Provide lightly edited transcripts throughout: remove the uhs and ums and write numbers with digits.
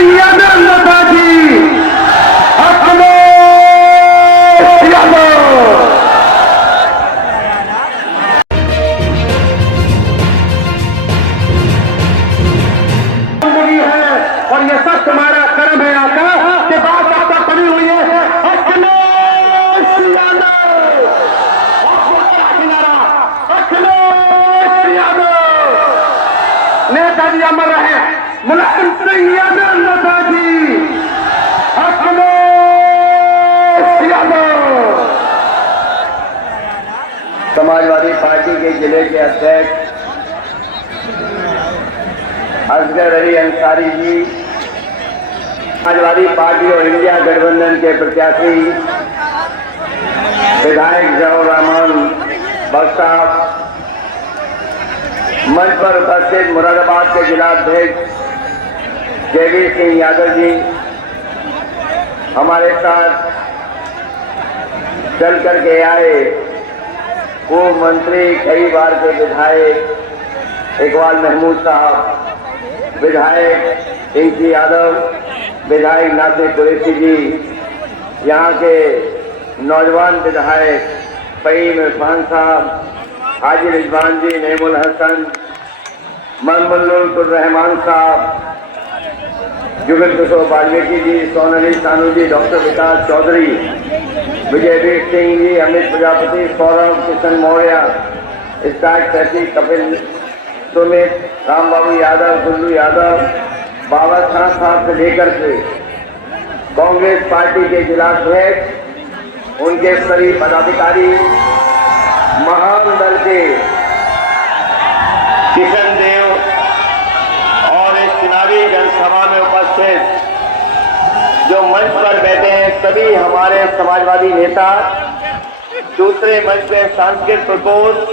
सिंह यादव नेताजी अखिलेश यादव। और ये सब तुम्हारा कर्म है आका कि बात आपका पड़ी हुई है अखिलेश यादव। अखिलेश यादव नेताजी अमर रहे। मुलायम सिंह यादव नेताजी अखिलेश यादव। समाजवादी पार्टी के जिले के अध्यक्ष असगर अली अंसारी जी, समाजवादी पार्टी और इंडिया गठबंधन के प्रत्याशी विधायक जवाहर रहमान बख्शा, मंच पर उपस्थित मुरादाबाद के जिला अध्यक्ष जयवीर सिंह यादव जी, हमारे साथ चल करके आए पूर्व मंत्री कई बार के विधायक इकबाल महमूद साहब, विधायक इंकी यादव, विधायक नासिर कुरैशी जी, यहाँ के नौजवान विधायक फहीम इरफान साहब, हाजी रिजवान जी, नईमुल हसन, मनमुल्लुर रहमान साहब, जुगल किशोर वाल्मीकि जी, सोनाली सानू जी, डॉक्टर विकास चौधरी, विजयवीर सिंह जी, अमित प्रजापति, सौरभ किशन मौर्य, स्टार्ट सैती कपिल, सुमित, राम बाबू यादव, गुल्लू यादव, बाबा साहब से लेकर के कांग्रेस पार्टी के जिला अध्यक्ष, उनके सभी पदाधिकारी, महान दल के किशन देव और इस चुनावी जनसभा में उपस्थित जो मंच पर बैठे हैं सभी हमारे समाजवादी नेता, दूसरे मंच पे सांस्कृतिक प्रकोष्ठ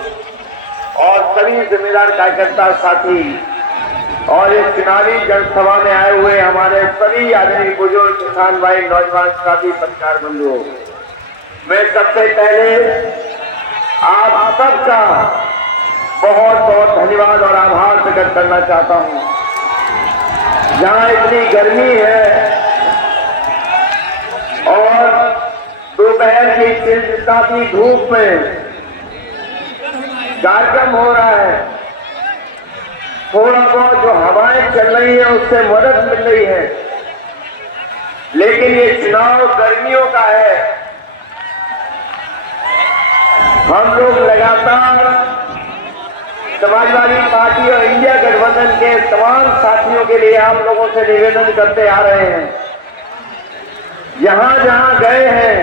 और सभी जिम्मेदार कार्यकर्ता साथी और इस चुनावी जनसभा में आए हुए हमारे सभी आदरणीय बुजुर्ग किसान भाई, नौजवान साथी, पत्रकार बंधुओं, मैं सबसे पहले आप सबका बहुत बहुत धन्यवाद और आभार प्रकट करना चाहता हूं। जहां इतनी गर्मी है और दोपहर की चिलचिलाती धूप में कार्यक्रम हो रहा है, थोड़ा बहुत जो हवाएं चल रही है उससे मदद मिल रही है, लेकिन ये चुनाव गर्मियों का है। हम लोग लगातार समाजवादी पार्टी और इंडिया गठबंधन के तमाम साथियों के लिए आप लोगों से निवेदन करते आ रहे हैं, जहां जहां गए हैं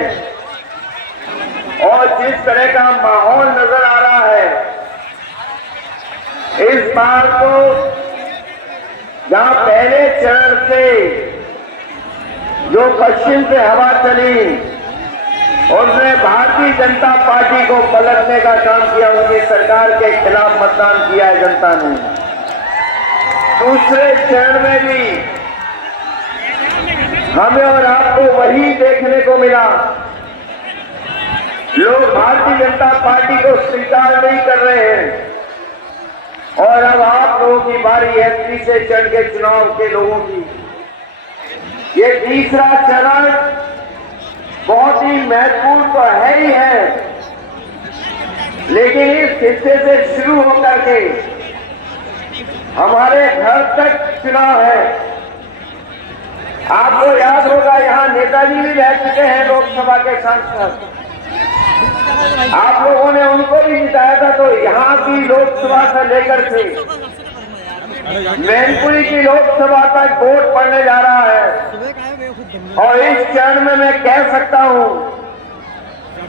और जिस तरह का माहौल नजर आ रहा है, इस बार तो जहां पहले चरण से जो पश्चिम से हवा चली उसने भारतीय जनता पार्टी को पलटने का काम किया, उनकी सरकार के खिलाफ मतदान किया है जनता ने। दूसरे चरण में भी हमें और आपको वही देखने को मिला, लोग भारतीय जनता पार्टी को स्वीकार नहीं कर रहे हैं और अब आप लोगों की बारी है तीसरे चरण के चुनाव के लोगों की। ये तीसरा चरण बहुत ही महत्वपूर्ण तो है ही है, लेकिन इस हिस्से से शुरू होकर के हमारे घर तक चुनाव है। आपको याद होगा यहाँ नेताजी भी रह चुके हैं लोकसभा के सांसद, आप लोगों ने उनको भी जिताया था, तो यहाँ की लोकसभा से लेकर के मैनपुरी की लोकसभा तक वोट पड़ने जा रहा है। और इस चरण में मैं कह सकता हूं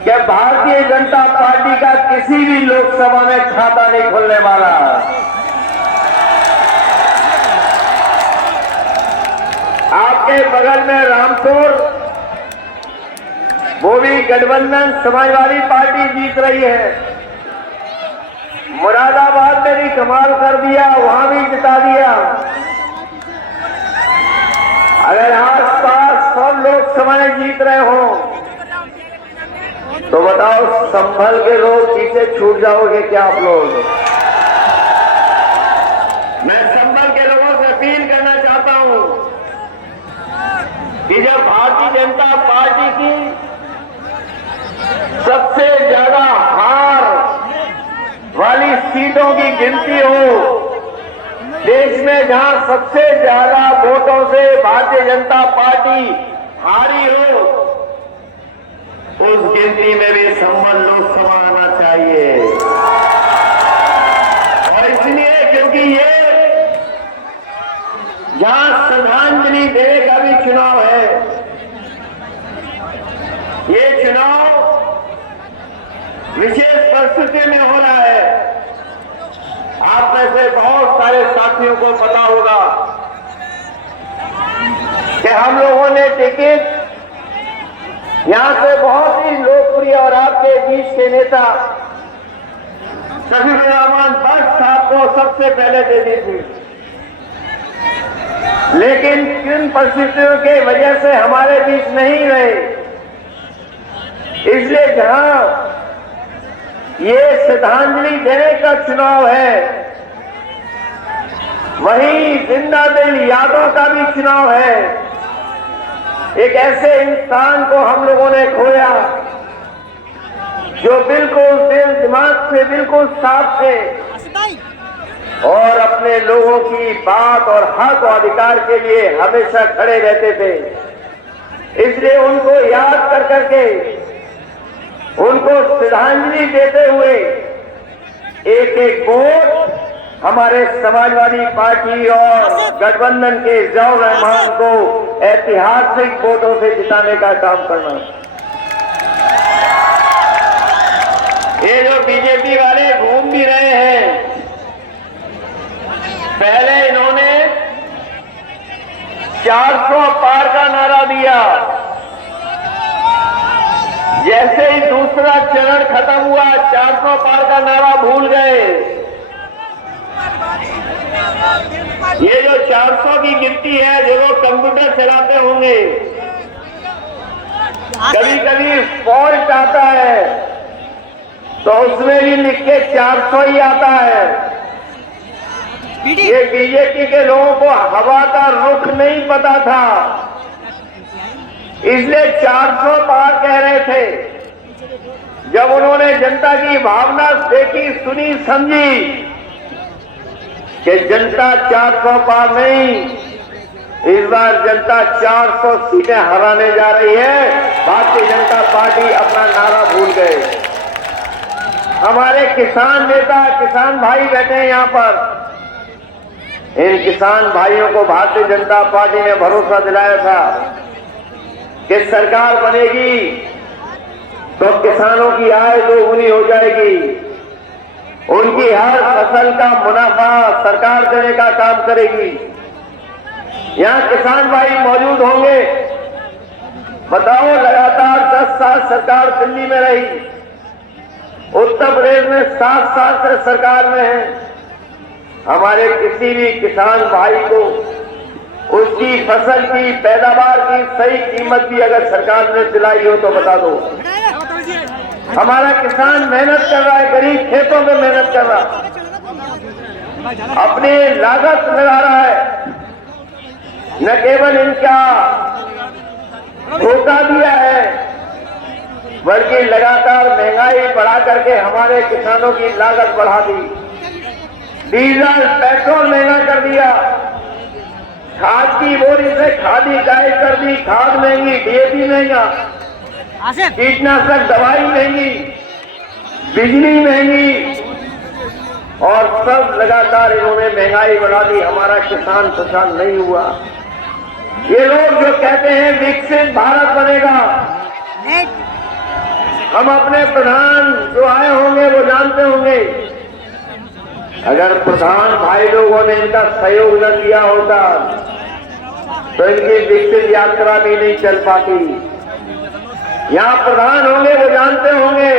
कि भारतीय जनता पार्टी का किसी भी लोकसभा में खाता नहीं खुलने वाला। आपके बगल में रामपुर, वो भी गठबंधन समाजवादी पार्टी जीत रही है। मुरादाबाद में भी कमाल कर दिया, वहां भी जिता दिया। अगर आसपास सब लोग समय जीत रहे हो तो बताओ, संभल के लोग पीछे छूट जाओगे क्या आप लोग? मैं संभल के लोगों से अपील करना चाहता हूं जनता पार्टी की सबसे ज्यादा हार वाली सीटों की गिनती हो, देश में जहां सबसे ज्यादा वोटों से भारतीय जनता पार्टी हारी हो, उस गिनती में भी संबल लोकसभा आना चाहिए। और इसलिए क्योंकि ये जहां श्रद्धांजलि देने का भी चुनाव है, ये चुनाव विशेष परिस्थिति में हो रहा है। आप में से बहुत सारे साथियों को पता होगा कि हम लोगों ने टिकट यहां से बहुत ही लोकप्रिय और आपके बीच के नेता शफीकुर रहमान भट्ट साहब को सबसे पहले दे दी थी, लेकिन किन परिस्थितियों के वजह से हमारे बीच नहीं रहे, इसलिए जहां ये श्रद्धांजलि देने का चुनाव है, वहीं जिंदा दिल यादों का भी चुनाव है। एक ऐसे इंसान को हम लोगों ने खोया जो बिल्कुल दिल दिमाग से बिल्कुल साफ थे और अपने लोगों की बात और हक और अधिकार के लिए हमेशा खड़े रहते थे। इसलिए उनको याद कर करके, उनको श्रद्धांजलि देते हुए एक एक वोट हमारे समाजवादी पार्टी और गठबंधन के ज़ियाउर रहमान को ऐतिहासिक वोटों से जिताने का काम करना। ये जो बीजेपी वाले घूम भी रहे हैं, पहले इन्होंने 400 पार का नारा दिया, जैसे ही दूसरा चरण खत्म हुआ 400 पार का नारा भूल गए। ये जो 400 की गिनती है, जो लोग कंप्यूटर चलाते होंगे, कभी कभी फॉल्ट आता है तो उसमें भी लिख के 400 ही आता है। ये बीजेपी के लोगों को हवा का रुख नहीं पता था, इसलिए 400 पार कह रहे थे। जब उन्होंने जनता की भावना देखी, सुनी, समझी कि जनता 400 पार नहीं, इस बार जनता 400 सीटें हराने जा रही है, भारतीय जनता पार्टी अपना नारा भूल गए। हमारे किसान नेता, किसान भाई बैठे हैं यहां पर। इन किसान भाइयों को भारतीय जनता पार्टी ने भरोसा दिलाया था कि सरकार बनेगी तो किसानों की आय दोगुनी हो जाएगी, उनकी हर फसल का मुनाफा सरकार देने का काम करेगी। यहां किसान भाई मौजूद होंगे। बताओ, लगातार 10 साल सरकार दिल्ली में रही, उत्तर प्रदेश में 7 साल से सरकार में है। हमारे किसी भी किसान भाई को उसकी फसल की पैदावार की सही कीमत भी अगर सरकार ने दिलाई हो तो बता दो। हमारा किसान मेहनत कर रहा है, गरीब खेतों में मेहनत कर रहा है, अपनी लागत लगा रहा है, न केवल इनका धोखा दिया है, बल्कि लगातार महंगाई बढ़ा करके हमारे किसानों की लागत बढ़ा दी। डीजल पेट्रोल महंगा कर दिया, खाद की बोरी से खादी गाय कर दी, खाद महंगी, डीएपी महंगा, कीटनाशक दवाई महंगी, बिजली महंगी, और सब लगातार इन्होंने महंगाई बढ़ा दी। हमारा किसान खुशहाल नहीं हुआ। ये लोग जो कहते हैं विकसित भारत बनेगा, हम अपने प्रधान जो आए होंगे वो जानते होंगे, अगर प्रधान भाई लोगों ने इनका सहयोग न किया होता तो इनकी विकसित यात्रा भी नहीं चल पाती। यहां प्रधान होंगे वो जानते होंगे,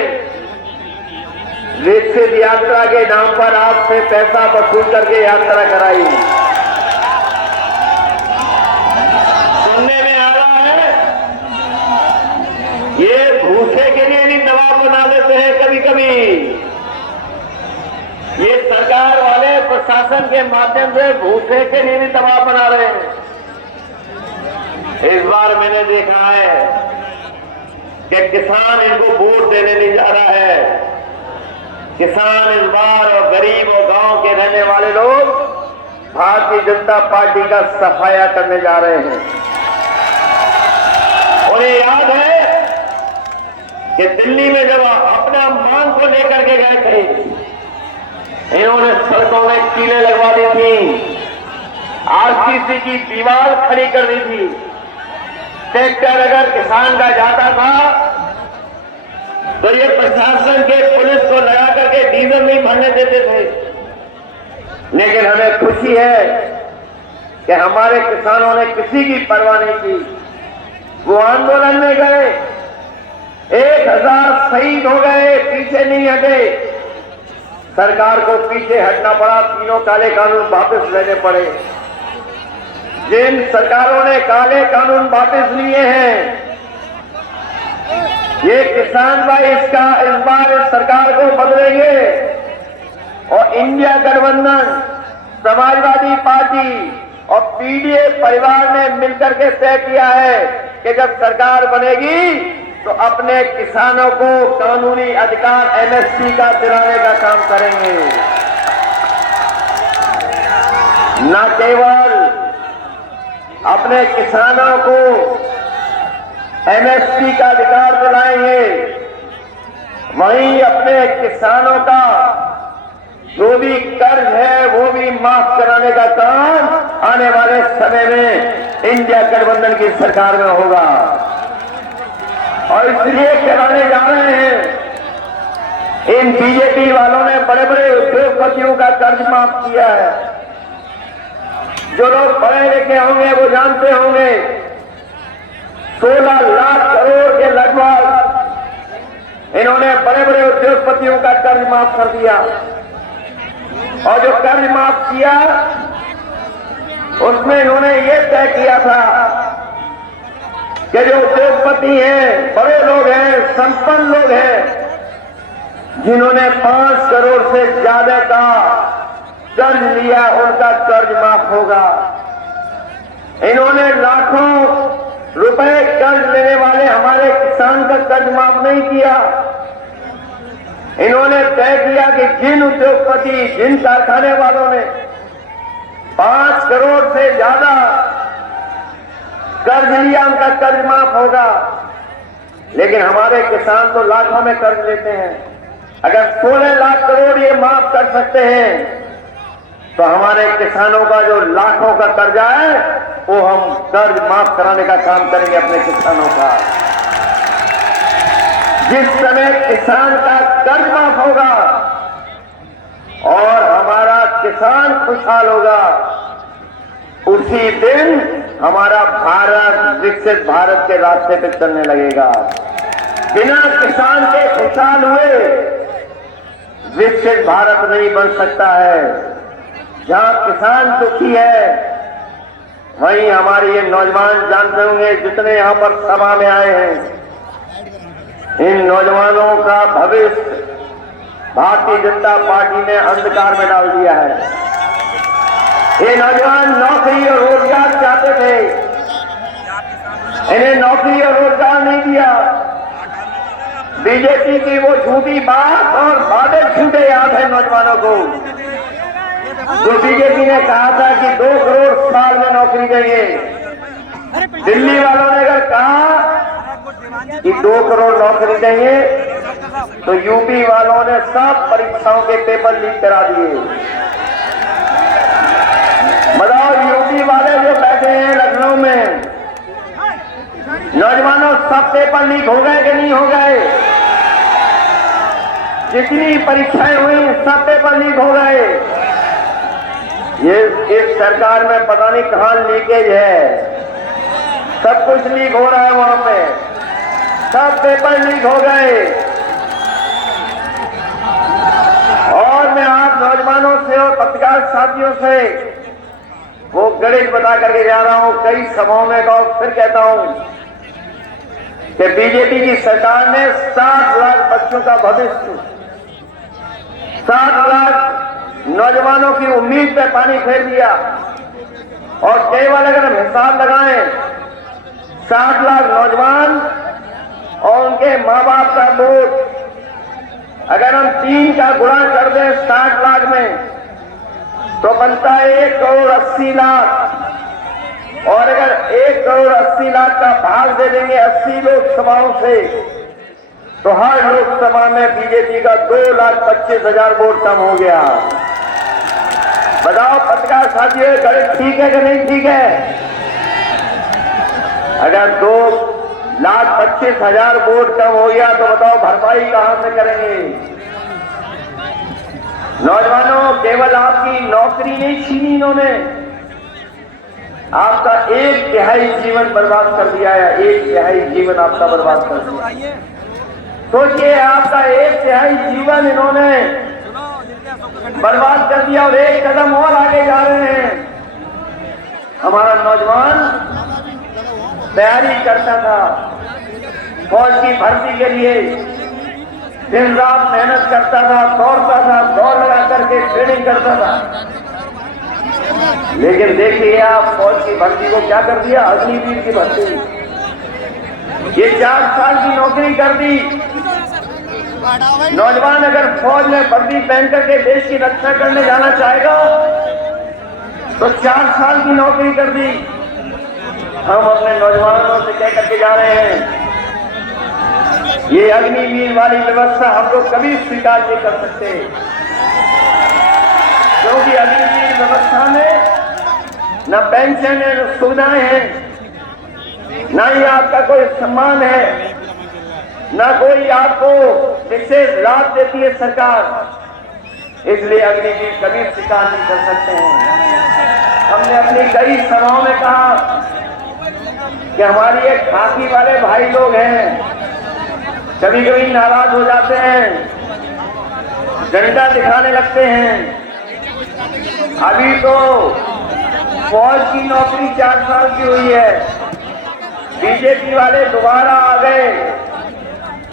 विकसित यात्रा के नाम पर आपसे पैसा वसूल करके यात्रा कराई। सुनने में आ रहा है ये भूसे के लिए भी दबाव बना देते हैं कभी कभी। ये सरकार वाले प्रशासन के माध्यम से भूसे के लिए भी दबाव बना रहे हैं। इस बार मैंने देखा है कि किसान इनको वोट देने नहीं जा रहा है। किसान इस बार और गरीब और गांव के रहने वाले लोग भारतीय जनता पार्टी का सफाया करने जा रहे हैं। उन्हें याद है कि दिल्ली में जब अपना मांग को लेकर के गए थे, इन्होंने सड़कों में कीलें लगवा दी थी, आरसीसी की दीवार खड़ी कर दी थी। ट्रैक्टर अगर किसान का जाता था तो ये प्रशासन के पुलिस को लगा करके डीजल नहीं भरने देते थे। लेकिन हमें खुशी है कि हमारे किसानों ने किसी की परवाह नहीं की। वो आंदोलन में गए, 1000 शहीद हो गए, पीछे नहीं हटे। सरकार को पीछे हटना पड़ा, तीनों काले कानून वापस लेने पड़े। जिन सरकारों ने काले कानून वापस लिए हैं, ये किसान भाई इस बार इस सरकार को बदलेंगे। और इंडिया गठबंधन, समाजवादी पार्टी और पीडीए परिवार ने मिलकर के तय किया है कि जब सरकार बनेगी तो अपने किसानों को कानूनी अधिकार एमएसपी का दिलाने का काम करेंगे। न केवल अपने किसानों को एमएसपी का अधिकार दिलाएंगे, वहीं अपने किसानों का जो भी कर्ज है वो भी माफ कराने का काम आने वाले समय में इंडिया गठबंधन की सरकार में होगा। और इसलिए कराने जा रहे हैं। इन बीजेपी वालों ने बड़े बड़े उद्योगपतियों का कर्ज माफ किया है। जो लोग पढ़े लिखे होंगे वो जानते होंगे 16 लाख करोड़ के लगभग इन्होंने बड़े बड़े उद्योगपतियों का कर्ज माफ कर दिया। और जो कर्ज माफ किया उसमें इन्होंने ये तय किया था कि जो उद्योगपति हैं, बड़े लोग हैं, संपन्न लोग हैं, जिन्होंने 5 करोड़ से ज्यादा का कर्ज लिया, उनका कर्ज माफ होगा। इन्होंने लाखों रुपए कर्ज लेने वाले हमारे किसान का कर्ज माफ नहीं किया। इन्होंने तय किया कि जिन उद्योगपति, जिन कारखाने वालों ने 5 करोड़ से ज्यादा कर्ज लिया, उनका कर्ज माफ होगा। लेकिन हमारे किसान तो लाखों में कर्ज लेते हैं। अगर 16 लाख करोड़ ये माफ कर सकते हैं तो हमारे किसानों का जो लाखों का कर्जा है वो हम कर्ज माफ कराने का काम करेंगे अपने किसानों का। जिस समय किसान का कर्ज माफ होगा और हमारा किसान खुशहाल होगा, उसी दिन हमारा भारत विकसित भारत के रास्ते पे चलने लगेगा। बिना किसान के खुशहाल हुए विकसित भारत नहीं बन सकता है। जहां किसान दुखी है वहीं हमारे ये नौजवान जानते होंगे, जितने यहां पर सभा में आए हैं, इन नौजवानों का भविष्य भारतीय जनता पार्टी ने अंधकार में डाल दिया है। ये नौजवान नौकरी और रोजगार चाहते थे, इन्हें नौकरी और रोजगार नहीं दिया। बीजेपी की वो झूठी बात और वादे झूठे याद है नौजवानों को। जो बीजेपी ने कहा था कि 2 करोड़ साल में नौकरी देंगे, दिल्ली वालों ने अगर कहा कि 2 करोड़ नौकरी देंगे तो यूपी वालों ने सब परीक्षाओं के पेपर लीक करा दिए। बताओ, यूपी वाले जो बैठे हैं लखनऊ में, नौजवानों, सब पेपर लीक हो गए कि नहीं हो गए? जितनी परीक्षाएं हुई सब पेपर लीक हो गए। ये इस सरकार में पता नहीं कहां लीकेज है, सब कुछ लीक हो रहा है। वहां पे सब पेपर लीक हो गए। और मैं आप नौजवानों से और पत्रकार साथियों से वो गणित बता करके जा रहा हूं, कई सभाओं में और फिर कहता हूं कि बीजेपी की सरकार ने 60 लाख बच्चों का भविष्य, 60 लाख नौजवानों की उम्मीद पे पानी फेर दिया। और केवल अगर हम हिसाब लगाएं 60 लाख नौजवान और उनके माँ बाप का वोट अगर हम 3 का गुणा कर दें 60 लाख में तो बनता है 1 करोड़ 80 लाख। और अगर 1 करोड़ 80 लाख का भाग दे देंगे 80 लोकसभाओं से तो हर लोकसभा में बीजेपी का 2,25,000 वोट कम हो गया। बताओ पत्रकार साथियों, गणित ठीक है कि नहीं ठीक है? अगर 2,25,000 वोट कम हो गया तो बताओ भरपाई कहां से करेंगे? नौजवानों, केवल आपकी नौकरी नहीं छीनी इन्होंने, आपका 1/3 जीवन बर्बाद कर दिया है। 1/3 जीवन आपका बर्बाद कर दिया। सोचिए, आपका 1/3 जीवन इन्होंने बर्बाद कर दिया और एक कदम और आगे जा रहे हैं। हमारा नौजवान तैयारी करता था फौज की भर्ती के लिए, दिन रात मेहनत करता था, दौड़ता था, दौड़ लगा करके ट्रेनिंग करता था। लेकिन देखिए आप फौज की भर्ती को क्या कर दिया, अग्निवीर की भर्ती। ये 4 साल की नौकरी कर दी। नौजवान अगर फौज में वर्दी पहन करके देश की रक्षा करने जाना चाहेगा तो 4 साल की नौकरी कर दी। हम अपने नौजवानों से कह करके जा रहे हैं, ये अग्निवीर वाली व्यवस्था हम लोग कभी स्वीकार नहीं कर सकते, क्योंकि अग्निवीर व्यवस्था में न पेंशन है, न सुविधाएं हैं, न ही आपका कोई सम्मान है, न कोई आपको विशेष लाभ देती है सरकार। इसलिए अग्निवीर कभी स्वीकार नहीं कर सकते हैं। हमने अपनी कई सभाओं में कहा कि हमारी एक खाकी वाले भाई लोग हैं, कभी कभी नाराज हो जाते हैं, डंडा दिखाने लगते हैं। अभी तो फौज की नौकरी 4 साल की हुई है, बीजेपी वाले दोबारा आ गए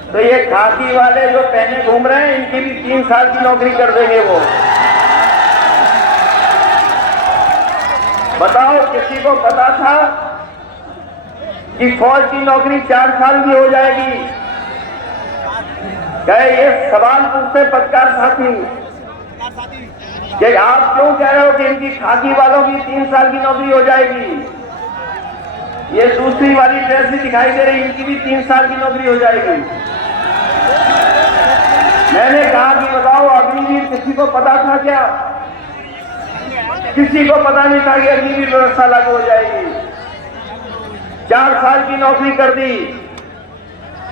तो ये खाकी वाले जो पहने घूम रहे हैं इनकी भी 3 साल की नौकरी कर देंगे वो। बताओ, किसी को पता था कि फौज की नौकरी 4 साल की हो जाएगी? कहे ये सवाल पूछते पत्रकार साथी कि आप क्यों कह रहे हो कि इनकी खाकी वालों की 3 साल की नौकरी हो जाएगी? ये दूसरी वाली ड्रेस भी दिखाई दे रही, इनकी भी 3 साल की नौकरी हो जाएगी। मैंने कहा कि बताओ, अग्निवीर किसी को पता था क्या? किसी को पता नहीं था कि अग्निवीर व्यवस्था लागू हो जाएगी। 4 साल की नौकरी कर दी।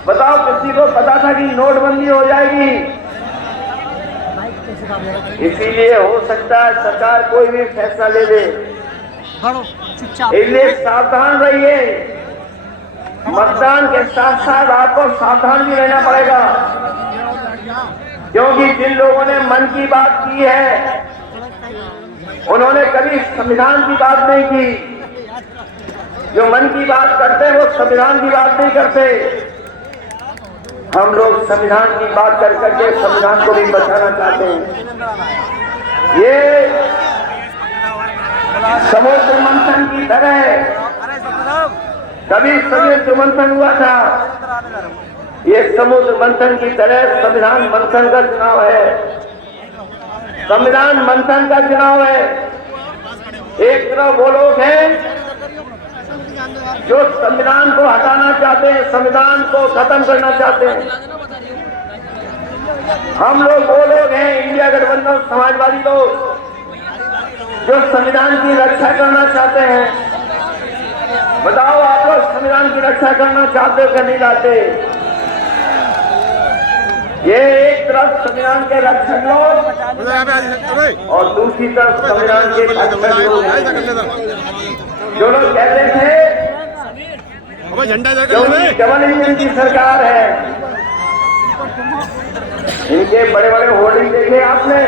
बताओ, किसी को पता था कि नोटबंदी हो जाएगी? इसीलिए हो सकता है सरकार कोई भी फैसला ले ले, इसलिए सावधान रहिए। मतदान के साथ साथ आपको सावधान भी रहना पड़ेगा, क्योंकि जिन लोगों ने मन की बात की है उन्होंने कभी संविधान की बात नहीं की। जो मन की बात करते हैं वो संविधान की बात नहीं करते। हम लोग संविधान की बात कर करके संविधान को भी बचाना चाहते हैं। ये समुद्र मंथन की तरह कभी समुद्र मंथन हुआ था, ये समुद्र मंथन की तरह संविधान मंथन का चुनाव है। संविधान मंथन का चुनाव है। एक तरफ वो लोग हैं जो संविधान को हटाना चाहते हैं, संविधान को खत्म करना चाहते हैं। हम लोग वो लोग हैं, इंडिया गठबंधन समाजवादी लोग, जो संविधान की रक्षा करना चाहते हैं। बताओ, आप लोग संविधान की रक्षा करना चाहते हो कि नहीं चाहते? ये एक तरफ संविधान के रक्षक लोग और दूसरी तरफ संविधान के रक्षक लोग, जो लोग कहते थे डबल इंजन की सरकार है। इनके बड़े बड़े होर्डिंग देखे आपने?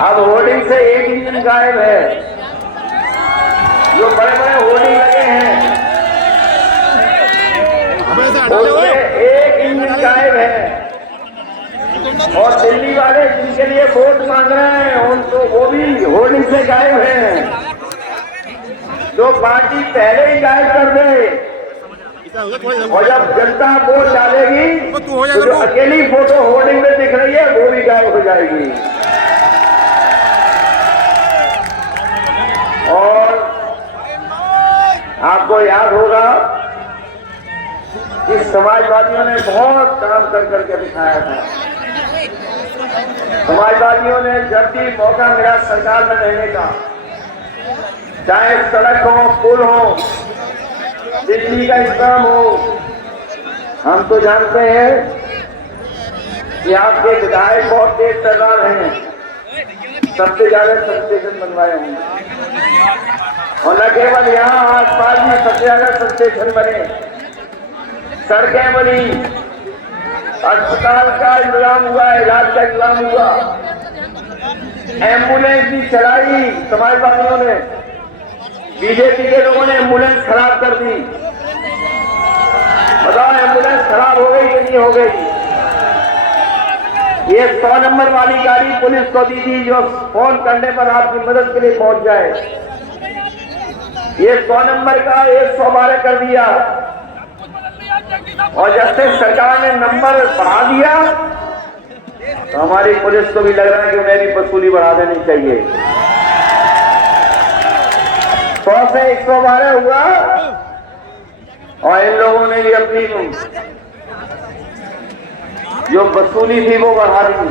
अब होर्डिंग से एक इंजन गायब है। जो बड़े बड़े होर्डिंग लगे हैं उसमें एक इंजन गायब है। और दिल्ली वाले जिनके लिए वोट मांग रहे हैं उनको वो भी होर्डिंग से गायब हैं। जो पार्टी पहले ही गायब कर दे, और जब जनता वोट डालेगी तो जो अकेली फोटो होर्डिंग में दिख रही है वो भी गायब हो जाएगी। और आपको याद होगा कि समाजवादियों ने बहुत काम कर करके दिखाया था। समाजवादियों ने जब भी मौका मिला सरकार में रहने का, चाहे सड़क हो, पुल हो, बिजली का इंतजाम हो, हम तो जानते हैं कि आपके विधायक बहुत तेज तर्रार हैं, सबसे ज्यादा सब स्टेशन बनवाए होंगे, और न केवल यहाँ आसपास में सबसे ज्यादा सब स्टेशन बने, सड़कें बनी, अस्पताल का इंतजाम हुआ, इलाज का इंतजाम हुआ, एम्बुलेंस भी चलाई समाजवादियों ने, बीजेपी के लोगों ने एम्बुलेंस खराब कर दी। बताओ एम्बुलेंस खराब हो गई कि नहीं हो गई? ये 100 नंबर वाली गाड़ी पुलिस को दी थी जो फोन करने पर आपकी मदद के लिए पहुंच जाए। ये 100 नंबर का 112 कर दिया, और जब से सरकार ने नंबर बढ़ा दिया तो हमारी पुलिस को भी लग रहा है कि उन्हें भी वसूली बढ़ा देनी चाहिए। 100 से 112 हुआ, और इन लोगों ने भी अपनी जो वसूली थी वो बढ़ा दी,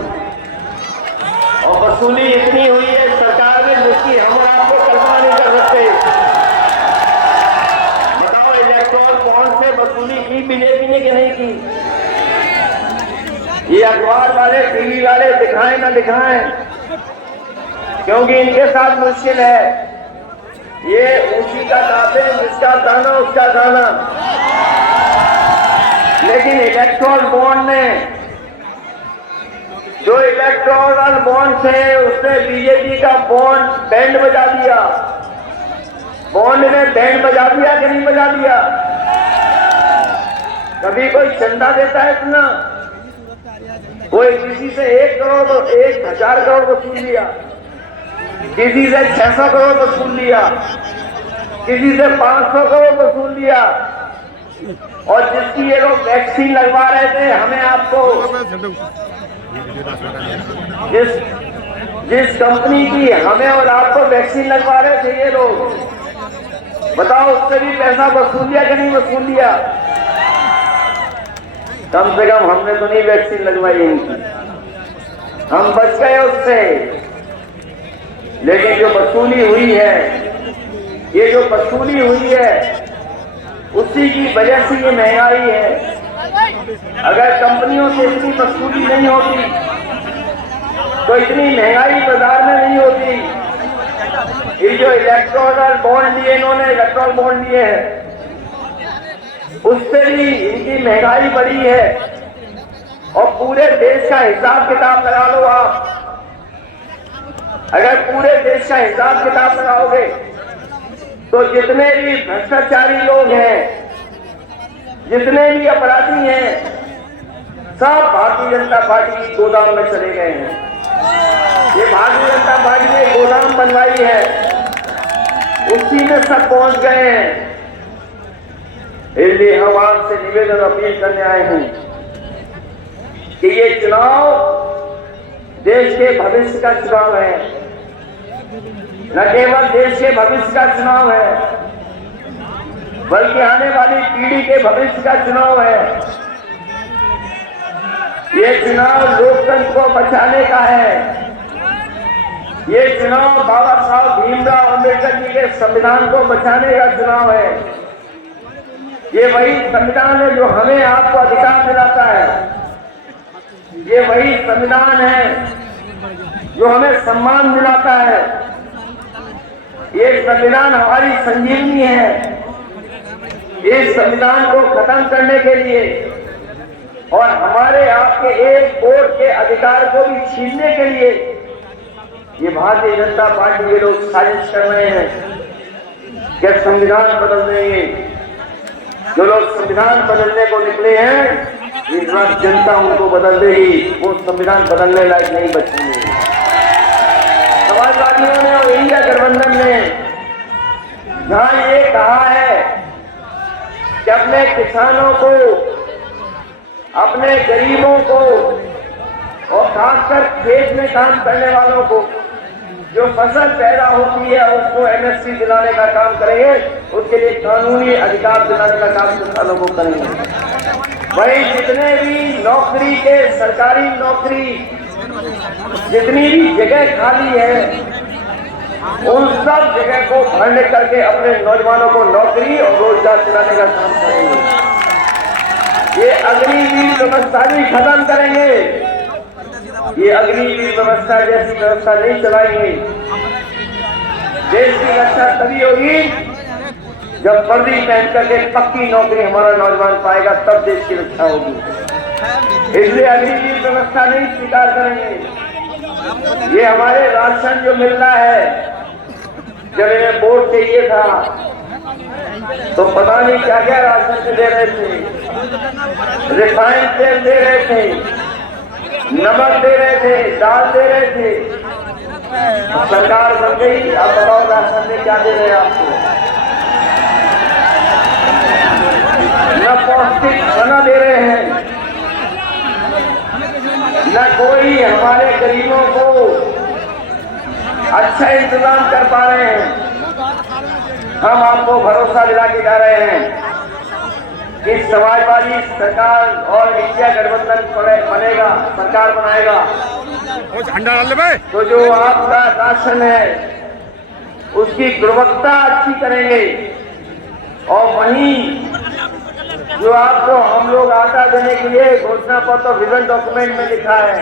और वसूली इतनी हुई है सरकार ने जिसकी हम आपको कल्पना नहीं कर सकते। बताओ इलेक्ट्रॉल बॉन्ड से वसूली की बीजेपी ने कि नहीं की? ये अखबार वाले, टीवी वाले दिखाएं ना दिखाएं, क्योंकि इनके साथ मुश्किल है। ये उसी का दाते, जिसका दाना उसका दाना। लेकिन इलेक्ट्रॉल बॉन्ड ने, जो इलेक्ट्रॉल बॉन्ड थे उसने बीजेपी का बॉन्ड बैंड बजा दिया। बॉन्ड ने बैंड बजा दिया कि नहीं बजा दिया? कभी कोई चंदा देता है इतना? कोई किसी से 1 करोड़ तो 1000 करोड़ वसूल लिया, किसी से 600 करोड़ वसूल लिया, किसी से 500 करोड़ वसूल लिया, और जिसकी ये लोग वैक्सीन लगवा रहे थे, हमें आपको जिस कंपनी की हमें और आपको वैक्सीन लगवा रहे थे ये लोग, बताओ उससे भी पैसा वसूल लिया कि नहीं वसूल लिया? कम से कम हमने तो नहीं वैक्सीन लगवाई इनकी, हम बच गए उससे। लेकिन जो वसूली हुई है, ये जो वसूली हुई है उसी की वजह से ये महंगाई है। अगर कंपनियों से इतनी वसूली नहीं होती तो इतनी महंगाई बाजार में नहीं होती। ये जो इलेक्ट्रॉल बॉन्ड लिए इन्होंने, इलेक्ट्रॉल बॉन्ड लिए हैं, उससे भी इनकी महंगाई बढ़ी है। और पूरे देश का हिसाब किताब लगा लो आप, अगर पूरे देश का हिसाब किताब लगाओगे तो जितने भी भ्रष्टाचारी लोग हैं, जितने भी अपराधी हैं, सब भारतीय जनता पार्टी की गोदाम में चले गए हैं। ये भारतीय जनता पार्टी ने गोदाम बनवाई है, उसी में सब पहुंच गए हैं। इसलिए हम आपसे निवेदन अपील करने आए हैं कि ये चुनाव देश के भविष्य का चुनाव है, न केवल देश के भविष्य का चुनाव है, बल्कि आने वाली पीढ़ी के भविष्य का चुनाव है। ये चुनाव लोकतंत्र को बचाने का है। ये चुनाव बाबा साहब भीमराव अम्बेडकर जी के संविधान को बचाने का चुनाव है। ये वही संविधान है जो हमें आपको अधिकार दिलाता है। ये वही संविधान है जो हमें सम्मान दिलाता है। ये संविधान हमारी संजीवनी है। इस संविधान को खत्म करने के लिए और हमारे आपके एक वोट के अधिकार को भी छीनने के लिए ये भारतीय जनता पार्टी के लोग साजिश कर रहे हैं कि संविधान बदल देंगे। जो लोग संविधान बदलने को निकले हैं, इस बार जनता उनको बदल देगी। वो संविधान बदलने लायक नहीं बचेंगे। समाजवादियों ने और इंडिया गठबंधन ने जहां कि अपने किसानों को, अपने गरीबों को और खासकर खेत में काम करने वालों को जो फसल पैदा होती है उसको एमएसपी दिलाने का काम करेंगे, उसके लिए कानूनी अधिकार दिलाने का काम किसानों को करेंगे। वहीं जितने भी नौकरी के, सरकारी नौकरी जितनी भी जगह खाली है उन सब जगह को भरने करके अपने नौजवानों को नौकरी और रोजगार दिलाने का काम करेंगे। ये अग्निवीर व्यवस्था भी खत्म करेंगे। ये अग्निवीर व्यवस्था जैसी व्यवस्था नहीं चलाएंगे। देश की रक्षा तभी होगी जब वर्दी पहन करके पक्की नौकरी हमारा नौजवान पाएगा, तब देश की रक्षा होगी। इसलिए अग्निवीर व्यवस्था नहीं स्वीकार करेंगे। ये हमारे राशन जो मिल रहा है, जब इन्हें वोट चाहिए था तो पता नहीं क्या क्या राशन से दे रहे थे, रिफाइंड तेल दे रहे थे, नमक दे रहे थे, दाल दे रहे थे। सरकार बन गई, अब बताओ राशन में क्या दे रहे हैं आपको? न पौष्टिक खाना दे रहे हैं, न कोई हमारे गरीबों को अच्छा इंतजाम कर पा रहे हैं। हम आपको भरोसा दिला के जा रहे हैं कि समाजवादी सरकार और इंडिया गठबंधन बनेगा, सरकार बनाएगा तो जो आपका राशन है उसकी गुणवत्ता अच्छी करेंगे। और वहीं जो आपको हम लोग आटा देने के लिए घोषणा पत्र विजन डॉक्यूमेंट में लिखा है,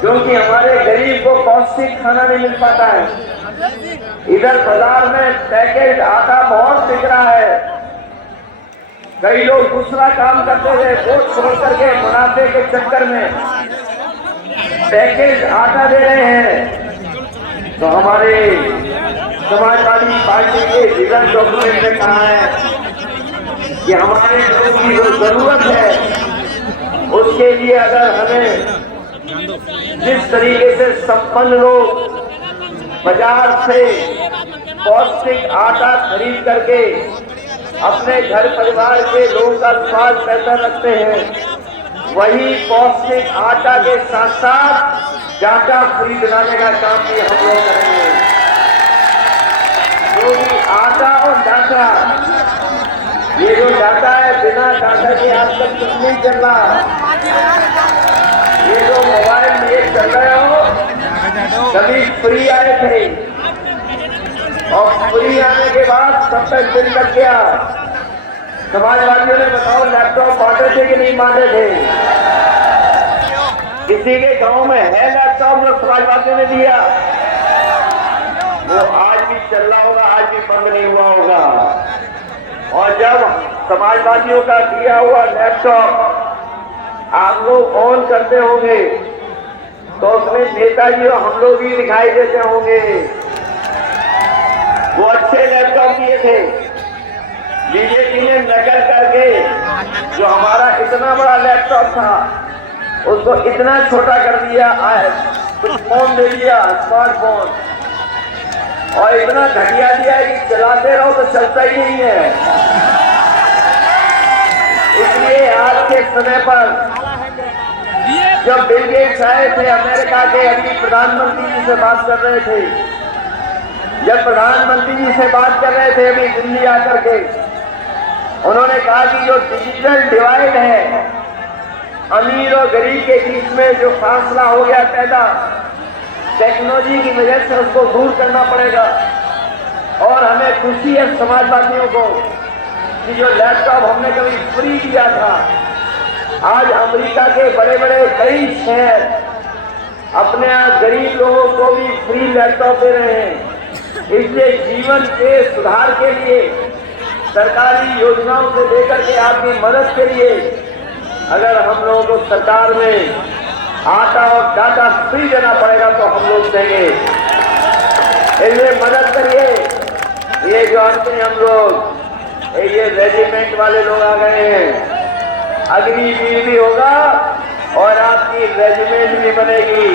क्योंकि हमारे गरीब को पौष्टिक खाना नहीं मिल पाता है। इधर बाजार में पैकेट आटा बहुत बिक रहा है। कई लोग दूसरा काम करते हुए वोट छोड़ करके मुनाफे के चक्कर में पैकेट आटा दे रहे हैं। तो हमारे समाजवादी पार्टी के विजन डॉक्यूमेंट में कहा है कि हमारे लोगों की जो जरूरत है उसके लिए अगर हमें जिस तरीके से संपन्न लोग बाजार से पौष्टिक आटा खरीद करके अपने घर परिवार के लोगों का स्वास्थ्य बेहतर रखते हैं, वही पौष्टिक आटा के साथ साथ डाटा फ्री दिलाने का काम भी हम लोग करेंगे। जो भी आटा और डाटा, ये जो डाटा है बिना डाटा के आज तक कुछ नहीं चल रहा। ये जो मोबाइल ये चल रहे हो कभी फ्री आए थे और फ्री आने के बाद सब तक बिल लग गया। समाजवादियों ने बताओ लैपटॉप बांटे थे कि नहीं बांटे थे? किसी के गांव में है लैपटॉप जो समाजवादियों ने दिया? वो आज भी चल रहा होगा, आज भी बंद नहीं हुआ होगा। और जब समाजवादियों का दिया हुआ लैपटॉप आप लोग ऑन करते होंगे तो उसमें नेताजी और हम लोग भी दिखाई देते होंगे। वो अच्छे लैपटॉप दिए थे, बीजेपी ने नकल करके जो हमारा इतना बड़ा लैपटॉप था उसको इतना छोटा कर दिया, कुछ फोन दे दिया, स्मार्टफोन, और इतना घटिया दिया है कि चलाते रहो तो चलता ही नहीं है। इसलिए आज के समय पर जब बिल गेट्स आए थे अमेरिका के, अभी प्रधानमंत्री जी से बात कर रहे थे, जब प्रधानमंत्री जी से बात कर रहे थे अभी दिल्ली आकर के, उन्होंने कहा कि जो डिजिटल डिवाइड है, अमीर और गरीब के बीच में जो फासला हो गया पैदा टेक्नोलॉजी की वजह से, उसको दूर करना पड़ेगा। और हमें खुशी है समाजवादियों को कि जो लैपटॉप हमने कभी फ्री दिया था, आज अमेरिका के बड़े बड़े कई शहर अपने गरीब लोगों को भी फ्री लैपटॉप दे रहे हैं। इसलिए जीवन के सुधार के लिए सरकारी योजनाओं से लेकर के आपकी मदद के लिए अगर हम लोगों को सरकार में आटा और डाटा फ्री देना पड़ेगा तो हम लोग देंगे। इसलिए मदद करिए। ये जो आते हम लोग, ये रेजिमेंट वाले लोग आ गए हैं, अग्निवीर भी होगा और आपकी रेजिमेंट भी बनेगी।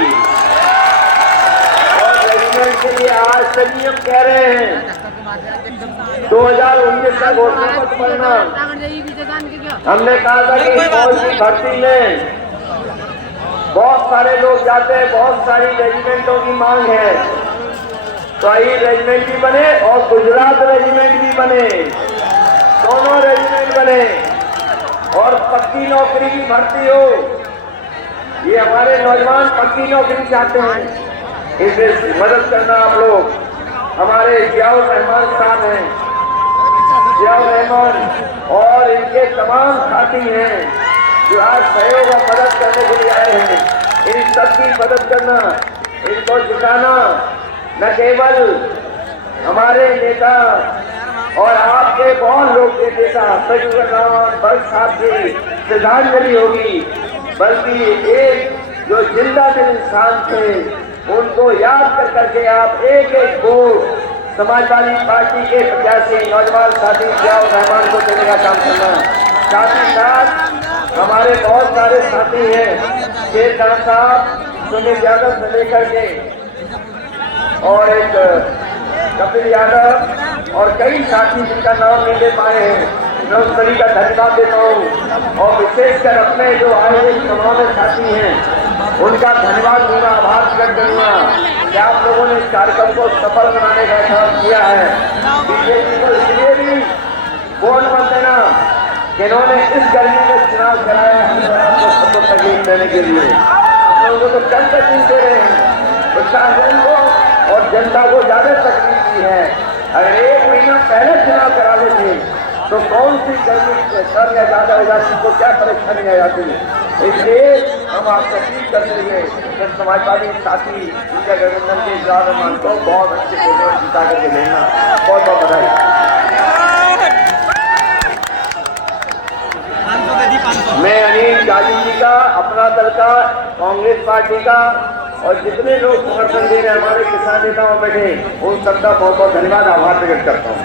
और रेजिमेंट के लिए आज सभी हम कह रहे हैं 2019 का घोषणा पत्र परिणाम हमने कहा था कि फौज की भर्ती में बहुत सारे लोग जाते हैं, बहुत सारी रेजिमेंटों की मांग है, तो आई रेजिमेंट भी बने और गुजरात रेजिमेंट भी बने, दोनों रेजिमेंट बने और पक्की नौकरी की भर्ती हो। ये हमारे नौजवान पक्की नौकरी चाहते हैं, इसे मदद करना आप लोग। हमारे जियाउर रहमान साहब हैं, जियाउर रहमान और इनके तमाम साथी हैं जो आज सहयोग और मदद करने के लिए आए हैं। इन सबकी मदद करना, इनको जुटाना न केवल हमारे नेता और आपके बहुत लोग के नेता भगत साहब की श्रद्धांजलि होगी, बल्कि एक जो जिंदा दिल इंसान थे उनको याद कर करके आप एक एक वोट समाजवादी पार्टी के 85 नौजवान साथी जियाउर रहमान को देने का काम करना। साथ ही साथ हमारे बहुत सारे साथी हैं, शेरखान साहब, सुनील यादव से लेकर के और एक कपिल यादव और कई साथी जिनका नाम नहीं ले पाए हैं, मैं उन सभी का धन्यवाद देता हूँ। और विशेषकर अपने जो आयोजित समारोह में साथी हैं उनका धन्यवाद दूंगा, आभार प्रकट करूंगा कि आप लोगों ने इस कार्यक्रम को सफल बनाने का काम किया है। बीजेपी को इसलिए भी वोट मत देना जिन्होंने इस गर्मी में चुनाव कराया है सबको तकलीफ देने के लिए। हम लोगों को तो कल तकलीफ दे रहे हैं, प्रशासन को और जनता को ज्यादा तकलीफ दी है। अगर एक महीना पहले चुनाव करा लेते तो कौन सी गर्मी कम या ज्यादा हो जाती, तो क्या परेशानी आ जाती। इसलिए हम आपसे अपील करते हुए समाजवादी साथी गठबंधन के जियाउर रहमान को बहुत अच्छे वोटों में जीता करके लेना, बहुत बहुत बधाई। मैं अनिल गाजी जी का, अपना दल का, कांग्रेस पार्टी का और जितने लोग समर्थन दे रहे हैं हमारे किसान नेताओं बैठे, उन सबका बहुत बहुत धन्यवाद, आभार प्रकट करता हूँ।